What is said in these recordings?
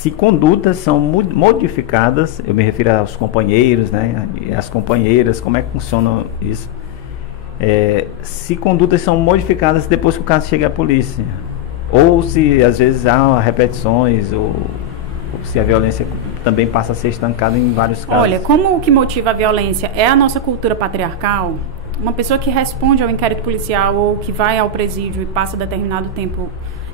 se condutas são modificadas, eu me refiro aos companheiros, né, e as companheiras, como é que funciona isso? Se condutas são modificadas depois que o caso chega à polícia, ou se às vezes há repetições, ou se a violência também passa a ser estancada em vários casos. Olha, como o que motiva a violência é a nossa cultura patriarcal, uma pessoa que responde ao inquérito policial ou que vai ao presídio e passa determinado tempo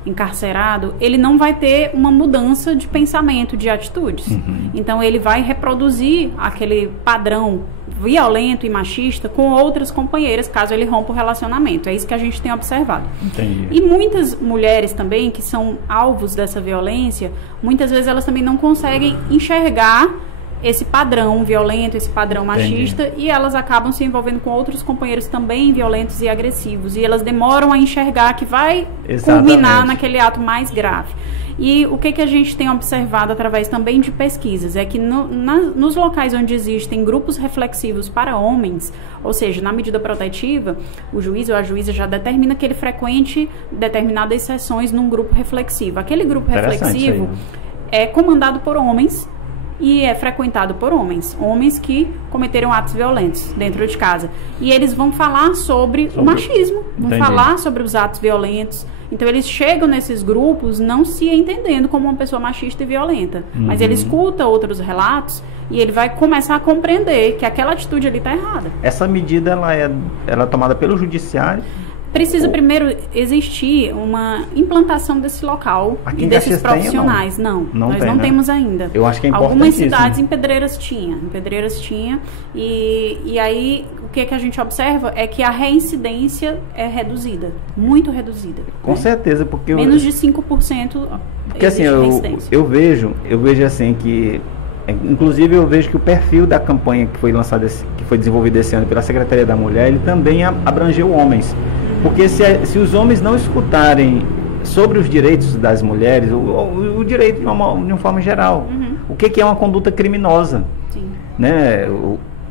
encarcerado, ele não vai ter uma mudança de pensamento, de atitudes. Então ele vai reproduzir aquele padrão violento e machista com outras companheiras, caso ele rompa o relacionamento. É isso que a gente tem observado. Entendi. E muitas mulheres também, que são alvos dessa violência, muitas vezes elas também não conseguem enxergar esse padrão violento, esse padrão machista, e elas acabam se envolvendo com outros companheiros também violentos e agressivos, e elas demoram a enxergar que vai culminar naquele ato mais grave. E o que a gente tem observado através também de pesquisas é que nos locais onde existem grupos reflexivos para homens, ou seja, na medida protetiva, o juiz ou a juíza já determina que ele frequente determinadas sessões num grupo reflexivo. Aquele grupo reflexivo é comandado por homens e é frequentado por homens que cometeram atos violentos dentro de casa. E eles vão falar sobre o machismo, vão falar sobre os atos violentos. Então eles chegam nesses grupos não se entendendo como uma pessoa machista e violenta, mas ele escuta outros relatos e ele vai começar a compreender que aquela atitude ali está errada. Essa medida ela é tomada pelo judiciário? Precisa primeiro existir uma implantação desse local e desses profissionais. Nós não temos ainda. Eu acho que é algumas cidades em Pedreiras tinha. E aí o que a gente observa é que a reincidência é reduzida, muito reduzida. Com certeza, porque menos de 5%. Porque assim, eu vejo assim que, inclusive eu vejo que o perfil da campanha que foi lançada, que foi desenvolvida esse ano pela Secretaria da Mulher, ele também abrangeu homens. Porque se os homens não escutarem sobre os direitos das mulheres, o direito de uma forma geral, o que é uma conduta criminosa, né?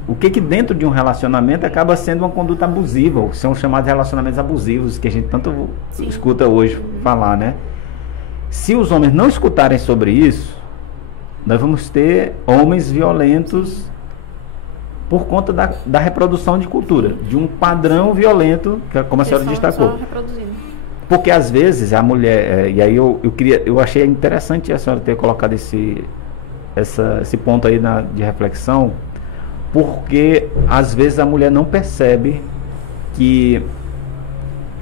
O que dentro de um relacionamento acaba sendo uma conduta abusiva, são chamados relacionamentos abusivos, que a gente tanto escuta hoje falar, né? Se os homens não escutarem sobre isso, nós vamos ter homens violentos por conta da reprodução de cultura, de um padrão violento, como a senhora destacou. Porque às vezes a mulher, e aí eu achei interessante a senhora ter colocado esse ponto aí de reflexão, porque às vezes a mulher não percebe que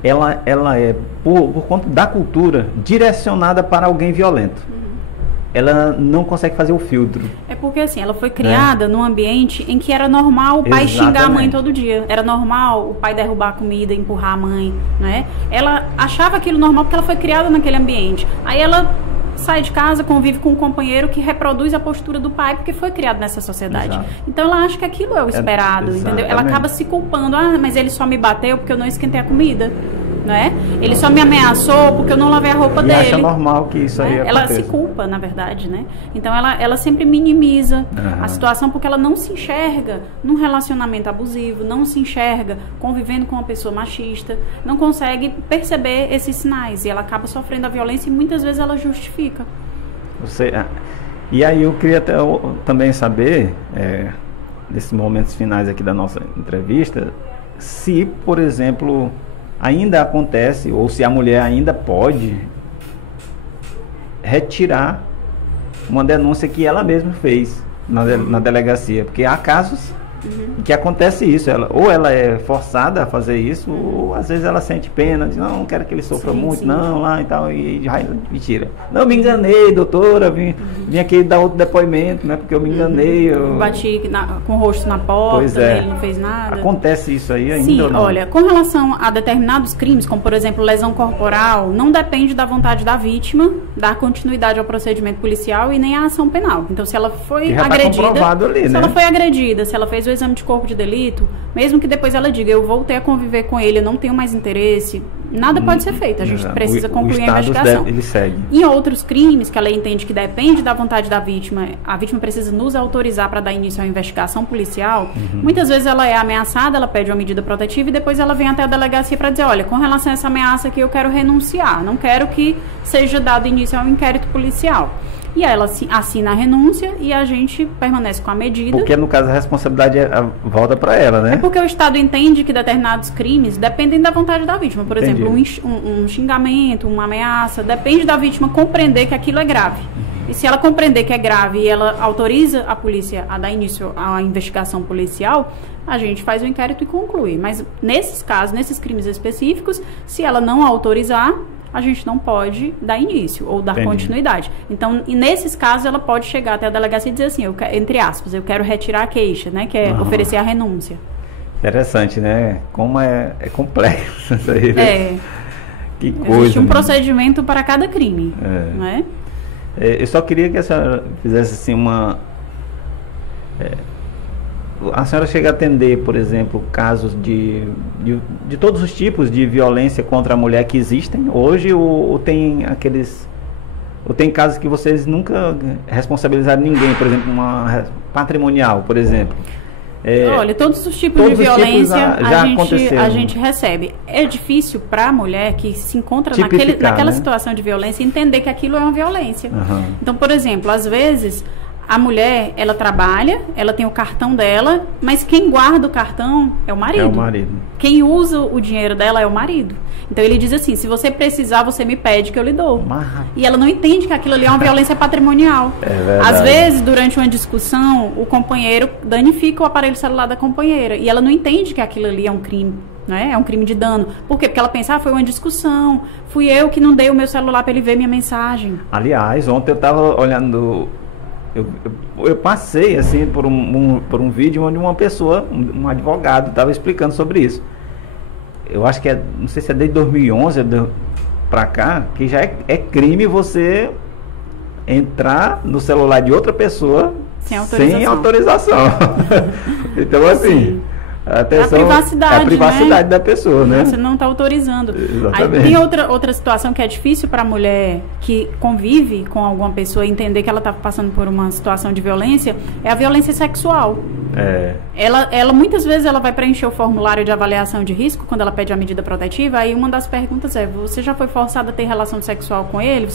ela é, por conta da cultura, direcionada para alguém violento. Ela não consegue fazer o filtro. É porque assim, ela foi criada num ambiente em que era normal o pai xingar a mãe todo dia. Era normal o pai derrubar a comida, empurrar a mãe, né? Ela achava aquilo normal porque ela foi criada naquele ambiente. Aí ela sai de casa, convive com um companheiro que reproduz a postura do pai porque foi criado nessa sociedade. Então ela acha que aquilo é o esperado, entendeu? Ela acaba se culpando. Mas ele só me bateu porque eu não esquentei a comida. Né? Ele só me ameaçou porque eu não lavei a roupa dele. Acha normal que isso aí aconteça. Ela se culpa, na verdade, né? Então ela sempre minimiza a situação porque ela não se enxerga num relacionamento abusivo, não se enxerga convivendo com uma pessoa machista, não consegue perceber esses sinais e ela acaba sofrendo a violência e muitas vezes ela justifica. E aí eu queria também saber, nesses momentos finais aqui da nossa entrevista, se, por exemplo, ainda acontece, ou se a mulher ainda pode retirar uma denúncia que ela mesma fez na delegacia, porque há casos que acontece isso, ou ela é forçada a fazer isso, ou às vezes ela sente pena, diz, não quero que ele sofra muito, não, lá e tal, e tira. Não, me enganei, doutora, vim aqui dar outro depoimento, né, porque eu me enganei. Eu bati com o rosto na porta, ele não fez nada. Acontece isso aí ainda ou não? Olha, com relação a determinados crimes, como por exemplo lesão corporal, não depende da vontade da vítima dar continuidade ao procedimento policial e nem à ação penal. Então se ela foi agredida, ela foi agredida, se ela fez o exame de corpo de delito, mesmo que depois ela diga, eu voltei a conviver com ele, eu não tenho mais interesse, nada pode ser feito, a gente precisa concluir a investigação. Ele segue. Em outros crimes, que a lei entende que depende da vontade da vítima, a vítima precisa nos autorizar para dar início à investigação policial, muitas vezes ela é ameaçada, ela pede uma medida protetiva e depois ela vem até a delegacia para dizer, olha, com relação a essa ameaça aqui eu quero renunciar, não quero que seja dado início ao inquérito policial. e ela assina a renúncia e a gente permanece com a medida. Porque, no caso, a responsabilidade volta para ela, né? É porque o Estado entende que determinados crimes dependem da vontade da vítima. Por Entendi. exemplo, um xingamento, uma ameaça, depende da vítima compreender que aquilo é grave. E se ela compreender que é grave e ela autoriza a polícia a dar início à investigação policial, a gente faz o inquérito e conclui. Mas nesses casos, nesses crimes específicos, se ela não autorizar, a gente não pode dar início ou dar Entendi. Continuidade. Então, e nesses casos, ela pode chegar até a delegacia e dizer assim, entre aspas, eu quero retirar a queixa, né? Que é oferecer a renúncia. Interessante, né? Como é complexo isso aí. É. Que coisa. Existe um né? procedimento para cada crime, não é? Eu só queria que a senhora fizesse assim uma... a senhora chega a atender, por exemplo, casos de todos os tipos de violência contra a mulher que existem hoje, ou tem aqueles... ou tem casos que vocês nunca responsabilizaram ninguém, por exemplo, uma patrimonial, por exemplo? Olha, todos os tipos de violência a gente recebe. É difícil para a mulher que se encontra naquela situação de violência entender que aquilo é uma violência. Então, por exemplo, às vezes a mulher, ela trabalha, ela tem o cartão dela, mas quem guarda o cartão é o marido. É o marido. Quem usa o dinheiro dela é o marido. Então ele diz assim, se você precisar, você me pede que eu lhe dou. E ela não entende que aquilo ali é uma violência patrimonial. Às vezes, durante uma discussão, o companheiro danifica o aparelho celular da companheira. E ela não entende que aquilo ali é um crime. Né? É um crime de dano. Por quê? Porque ela pensa, foi uma discussão. Fui eu que não dei o meu celular para ele ver minha mensagem. Aliás, ontem eu estava olhando... Eu passei assim por um vídeo onde uma pessoa, um advogado, estava explicando sobre isso. Eu acho que não sei se é desde 2011 para cá, que já é crime você entrar no celular de outra pessoa sem autorização. Então, assim, atenção, é a privacidade, né? Da pessoa, né? Você não está autorizando. Exatamente. Aí tem outra situação que é difícil para a mulher que convive com alguma pessoa entender que ela está passando por uma situação de violência, é a violência sexual. Ela muitas vezes ela vai preencher o formulário de avaliação de risco quando ela pede a medida protetiva, aí uma das perguntas é, você já foi forçada a ter relação sexual com ele?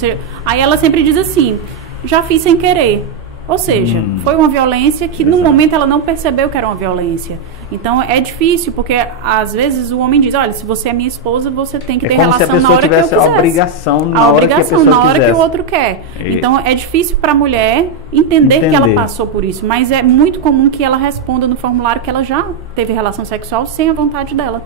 Aí ela sempre diz assim, já fiz sem querer. Ou seja, foi uma violência que no momento ela não percebeu que era uma violência. Então é difícil, porque às vezes o homem diz, olha, se você é minha esposa, você tem que ter relação na hora que eu quiser. A obrigação na hora que a pessoa na hora quisesse. Que o outro quer. Então é difícil para a mulher entender que ela passou por isso, mas é muito comum que ela responda no formulário que ela já teve relação sexual sem a vontade dela.